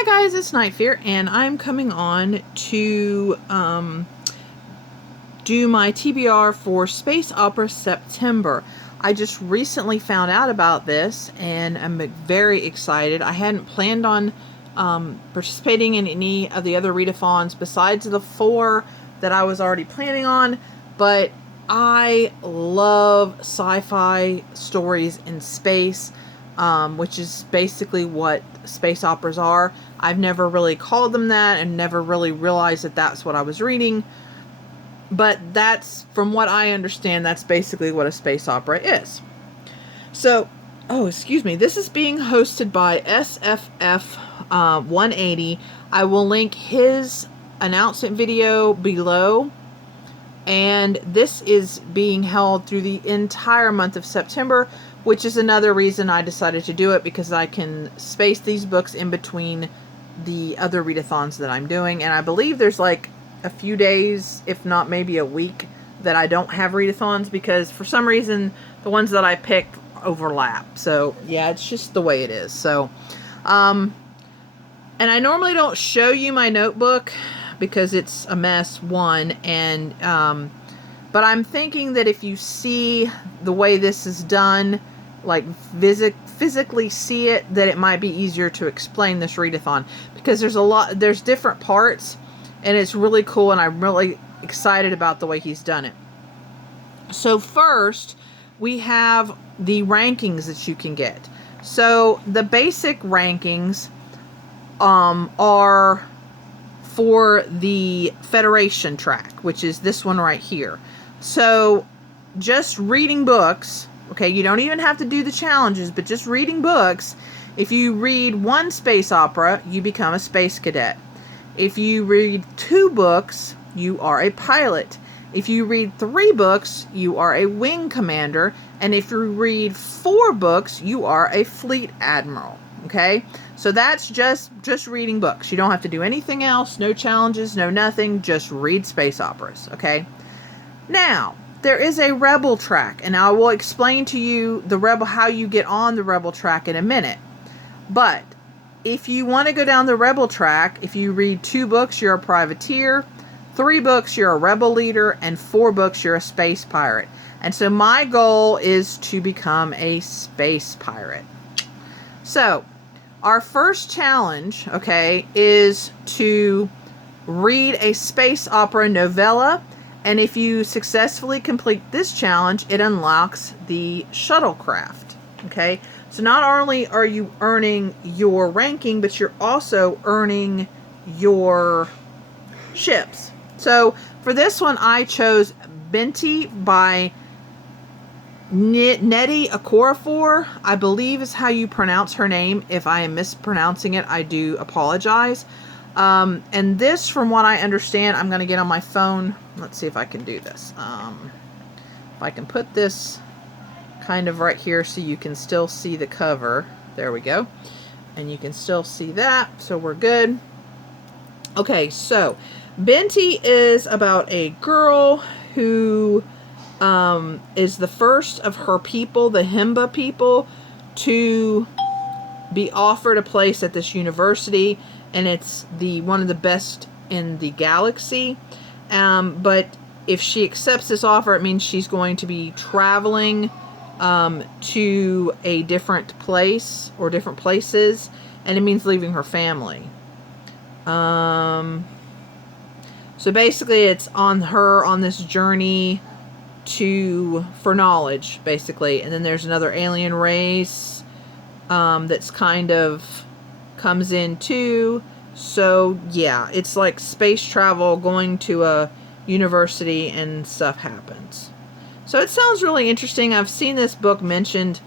Hi guys, it's Night Fear, and I'm coming on to do my TBR for Space Opera September. I just recently found out about this, and I'm very excited. I hadn't planned on participating in any of the other readathons besides the 4 that I was already planning on, but I love sci-fi stories in space. Which is basically what space operas are. I've never really called them that and never really realized that that's what I was reading. But that's, from what I understand, that's basically what a space opera is. So, excuse me, this is being hosted by SFF 180. I will link his announcement video below. And this is being held through the entire month of September, which is another reason I decided to do it, because I can space these books in between the other readathons that I'm doing. And I believe there's like a few days, if not maybe a week, that I don't have readathons, because for some reason the ones that I picked overlap. So yeah, it's just the way it is. So, and I normally don't show you my notebook because it's a mess, and but I'm thinking that if you see the way this is done, like physically see it, that it might be easier to explain this readathon, because there's different parts, and it's really cool, and I'm really excited about the way he's done it. So first, we have the rankings that you can get. So the basic rankings are for the Federation track, which is this one right here. So just reading books, okay, you don't even have to do the challenges, but just reading books, if you read 1 space opera, you become a space cadet. If you read 2 books, you are a pilot. If you read 3 books, you are a wing commander. And if you read 4 books, you are a fleet admiral. Okay, so that's just reading books. You don't have to do anything else, no challenges, no nothing, just read space operas. Okay, now there is a rebel track, and I will explain to you how you get on the rebel track in a minute. But if you want to go down the rebel track, if you read 2 books, you're a privateer, 3 books, you're a rebel leader, and 4 books, you're a space pirate. And so my goal is to become a space pirate. So, our first challenge, okay, is to read a space opera novella, and if you successfully complete this challenge, it unlocks the shuttlecraft, okay? So not only are you earning your ranking, but you're also earning your ships. So, for this one, I chose Benti by Nnedi Okorafor, I believe is how you pronounce her name. If I am mispronouncing it, I do apologize. And this, from what I understand, I'm going to get on my phone. Let's see if I can do this. If I can put this kind of right here so you can still see the cover. There we go. And you can still see that, so we're good. Okay, so Benti is about a girl who is the first of her people, the Himba people, to be offered a place at this university, and it's one of the best in the galaxy. But if she accepts this offer, it means she's going to be traveling to a different place or different places, and it means leaving her family. So basically, it's on her on this journey for knowledge, basically. And then there's another alien race that's kind of comes in too. So yeah, it's like space travel, going to a university, and stuff happens. So it sounds really interesting. I've seen this book mentioned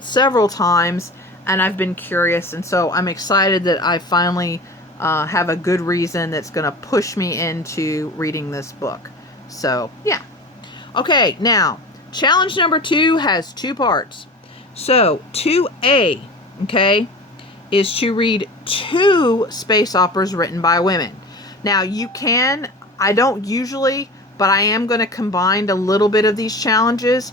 several times, and I've been curious, and so I'm excited that I finally have a good reason that's going to push me into reading this book. So yeah. Okay, now, challenge number 2 has 2 parts. So, 2A, okay, is to read 2 space operas written by women. Now, I don't usually, but I am going to combine a little bit of these challenges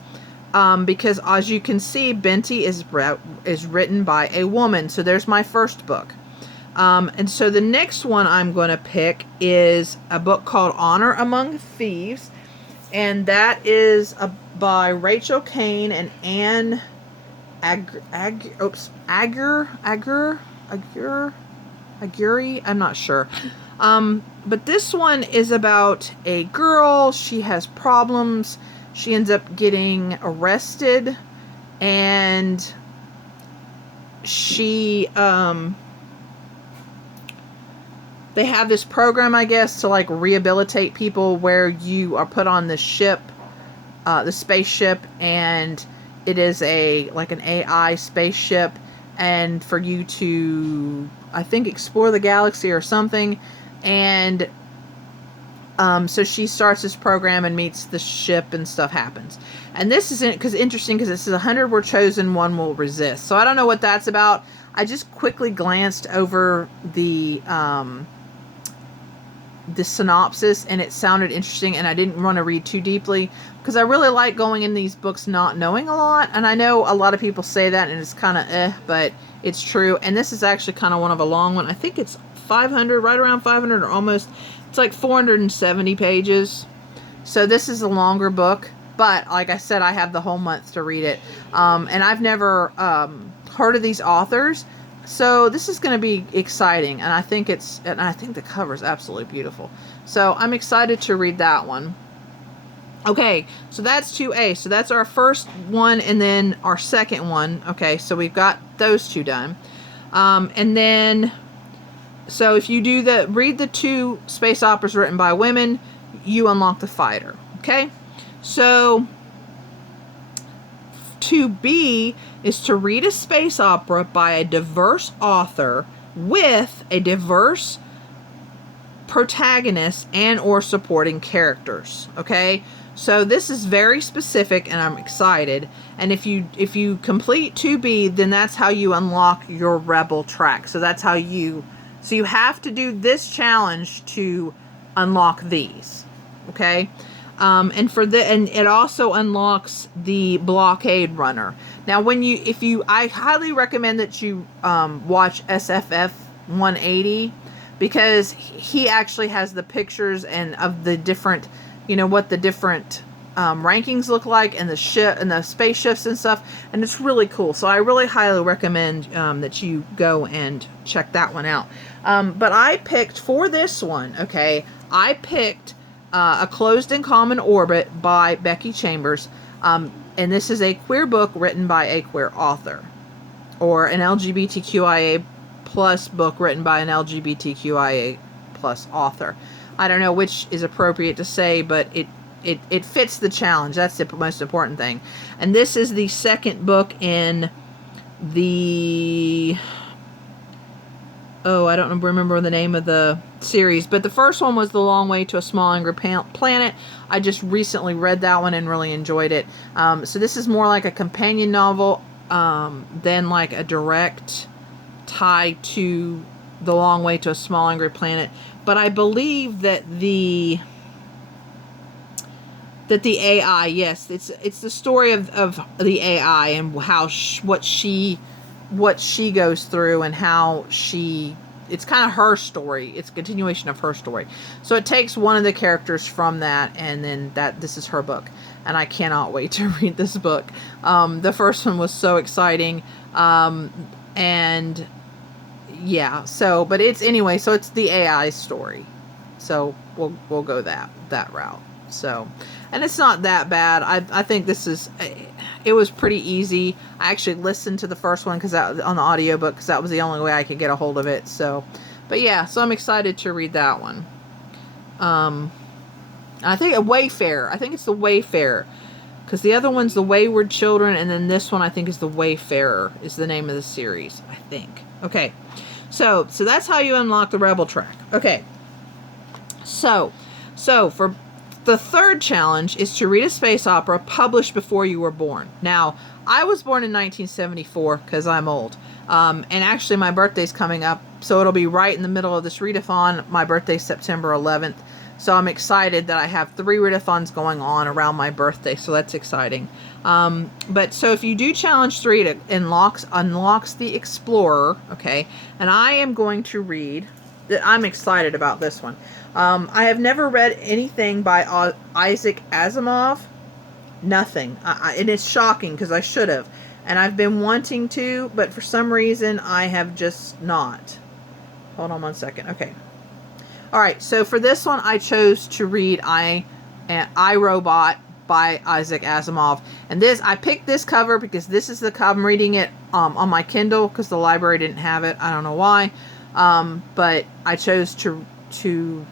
because as you can see, Benti is written by a woman. So there's my first book. And so the next one I'm going to pick is a book called Honor Among Thieves. And that is by Rachel Kane and Anne Aguirre. I'm not sure. But this one is about a girl. She has problems. She ends up getting arrested. And she, they have this program, I guess, to like rehabilitate people where you are put on the ship, the spaceship, and it is like an AI spaceship, and for you to, I think, explore the galaxy or something. And so she starts this program and meets the ship, and stuff happens. And this is interesting because it says 100 were chosen, one will resist. So I don't know what that's about. I just quickly glanced over the synopsis, and it sounded interesting, and I didn't want to read too deeply because I really like going in these books not knowing a lot. And I know a lot of people say that, and it's kind of but it's true. And this is actually kind of one of a long one. I think it's 500, right around 500, or almost. It's like 470 pages. So this is a longer book, but like I said, I have the whole month to read it. And I've never heard of these authors. So this is going to be exciting, and I think the cover is absolutely beautiful. So I'm excited to read that one. Okay, so that's 2A. So that's our first one, and then our second one. Okay, so we've got those two done. And then, so if you read the 2 space operas written by women, you unlock the fighter. Okay, so 2B is to read a space opera by a diverse author with a diverse protagonist and or supporting characters. Okay, so this is very specific, and I'm excited. And if you complete 2B, then that's how you unlock your Rebel track. So that's how you have to do this challenge to unlock these. Okay. And it also unlocks the blockade runner. Now, I highly recommend that you watch SFF 180, because he actually has the pictures and of the different, what the different rankings look like, and the ship and the spaceships and stuff, and it's really cool. So I really highly recommend that you go and check that one out. But I picked for this one. Okay, I picked A Closed and Common Orbit by Becky Chambers. And this is a queer book written by a queer author, or an LGBTQIA plus book written by an LGBTQIA plus author. I don't know which is appropriate to say, but it fits the challenge. That's the most important thing. And this is the second book in the... I don't remember the name of the series, but the first one was The Long Way to a Small Angry Planet. I just recently read that one and really enjoyed it. So this is more like a companion novel than like a direct tie to The Long Way to a Small Angry Planet. But I believe that the AI, yes, it's the story of the AI and how what she goes through, and how it's kind of her story. It's a continuation of her story. So it takes one of the characters from that, and then this is her book. And I cannot wait to read this book. The first one was so exciting. And yeah, but it's the AI story. So we'll go that route. So, and it's not that bad. I think it was pretty easy. I actually listened to the first one on the audiobook, because that was the only way I could get a hold of it. So, but yeah, so I'm excited to read that one. I think a Wayfarer. I think it's the Wayfarer, because the other one's The Wayward Children, and then this one I think is The Wayfarer is the name of the series, I think. Okay, so that's how you unlock the Rebel track. Okay, so for the third challenge is to read a space opera published before you were born. Now, I was born in 1974 because I'm old. And actually my birthday's coming up, so it'll be right in the middle of this readathon. My birthday's September 11th. So I'm excited that I have 3 readathons going on around my birthday. So that's exciting. But so if you do challenge 3, it unlocks the Explorer. Okay. And I am going to read that. I'm excited about this one. I have never read anything by Isaac Asimov. Nothing. And it's shocking because I should have. And I've been wanting to, but for some reason I have just not. Hold on one second. Okay. All right. So for this one, I chose to read I, Robot by Isaac Asimov. And this, I picked this cover because this is the cover. I'm reading it on my Kindle because the library didn't have it. I don't know why. But I chose to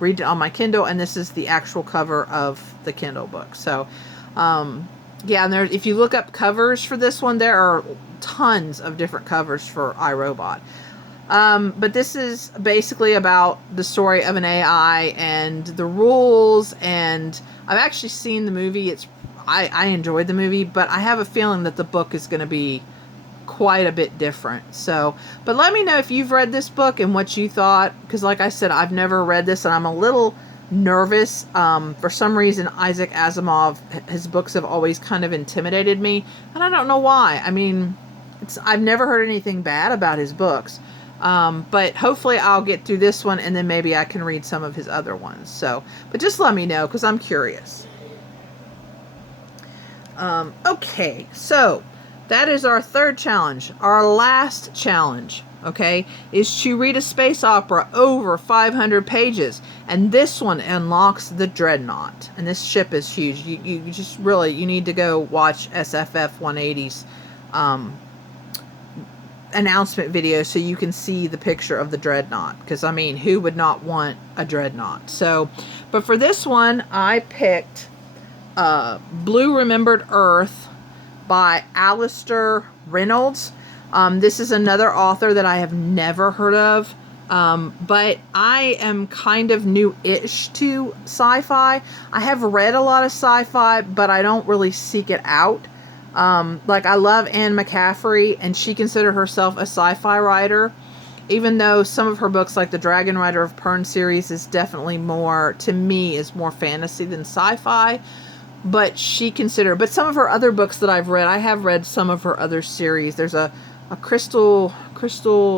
read it on my Kindle, and this is the actual cover of the Kindle book. So, yeah, and if you look up covers for this one, there are tons of different covers for iRobot. But this is basically about the story of an AI and the rules, and I've actually seen the movie. I enjoyed the movie, but I have a feeling that the book is going to be quite a bit different. So, but let me know if you've read this book and what you thought, because like I said, I've never read this and I'm a little nervous. For some reason, Isaac Asimov, his books have always kind of intimidated me, and I don't know why. I mean, I've never heard anything bad about his books. But hopefully I'll get through this one and then maybe I can read some of his other ones. So, but just let me know because I'm curious. Okay, so that is our 3rd challenge. Our last challenge, okay, is to read a space opera over 500 pages. And this one unlocks the Dreadnaught. And this ship is huge. You just really, you need to go watch SFF 180's announcement video so you can see the picture of the Dreadnaught. Because, I mean, who would not want a Dreadnaught? So, but for this one, I picked Blue Remembered Earth by Alistair Reynolds. This is another author that I have never heard of, but I am kind of new-ish to sci-fi. I have read a lot of sci-fi, but I don't really seek it out. Like, I love Anne McCaffrey, and she considered herself a sci-fi writer, even though some of her books, like the Dragon Rider of Pern series, is definitely more, to me, is more fantasy than sci-fi. But but some of her other books that I've read, I have read some of her other series. There's a crystal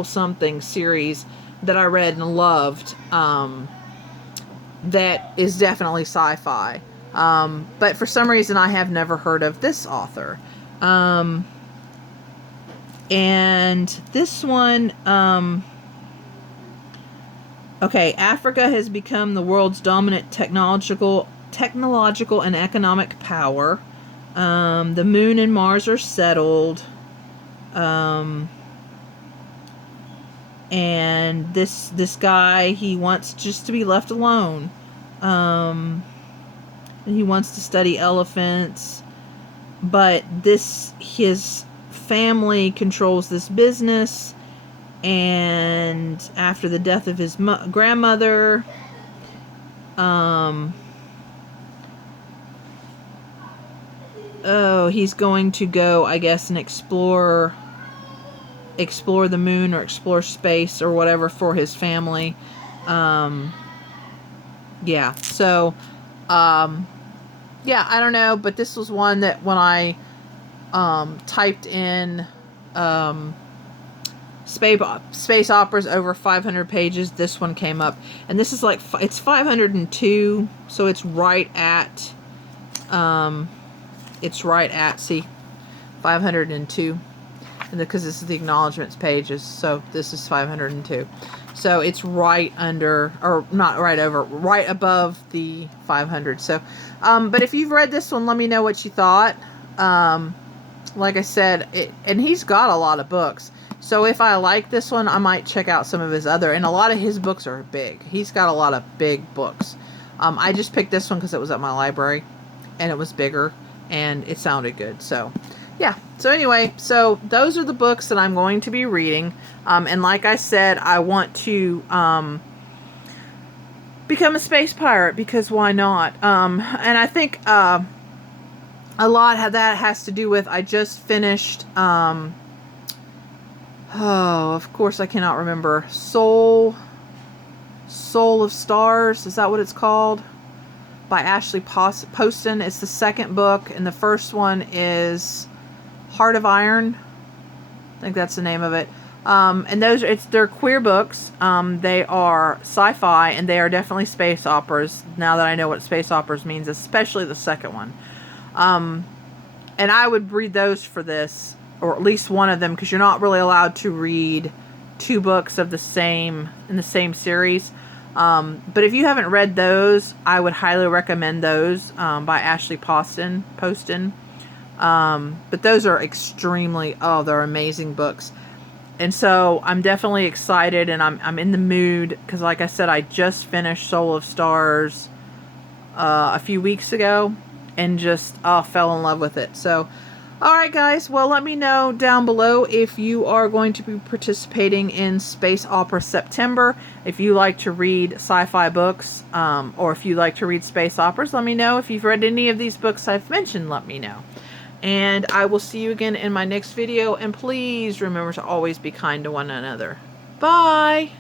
something series that I read and loved, that is definitely sci-fi. But for some reason I have never heard of this author. And this one, okay, Africa has become the world's dominant technological and economic power. The moon and Mars are settled. And this guy, he wants just to be left alone. And he wants to study elephants, but his family controls this business, and after the death of his grandmother, he's going to go, I guess, and explore the moon or explore space or whatever for his family. Yeah, so yeah, I don't know, but this was one that when I typed in space operas over 500 pages, this one came up, and this is like, it's 502, so it's right at see, 502, and because this is the acknowledgments pages, so this is 502, so it's right under, or not right over, right above the 500. So but if you've read this one, let me know what you thought. Like I said, and he's got a lot of books, so if I like this one, I might check out some of his other, and a lot of his books are big. He's got a lot of big books. I just picked this one because it was at my library and it was bigger and it sounded good. So yeah, so anyway, so those are the books that I'm going to be reading, and like I said, I want to become a space pirate, because why not? And I think a lot of that has to do with, I just finished of course I cannot remember, Soul Soul of Stars. Is that what it's called? By Ashley Poston. It's the second book, and the first one is Heart of Iron. I think that's the name of it. And they're queer books. They are sci-fi, and they are definitely space operas. Now that I know what space operas means, especially the second one. And I would read those for this, or at least one of them, because you're not really allowed to read 2 books of the same series. But if you haven't read those, I would highly recommend those by Ashley Poston. But those are they're amazing books. And so I'm definitely excited, and I'm in the mood, because like I said, I just finished Soul of Stars a few weeks ago, and just fell in love with it. So, alright guys, well, let me know down below if you are going to be participating in Space Opera September. If you like to read sci-fi books, or if you like to read space operas, let me know. If you've read any of these books I've mentioned, let me know. And I will see you again in my next video. And please remember to always be kind to one another. Bye!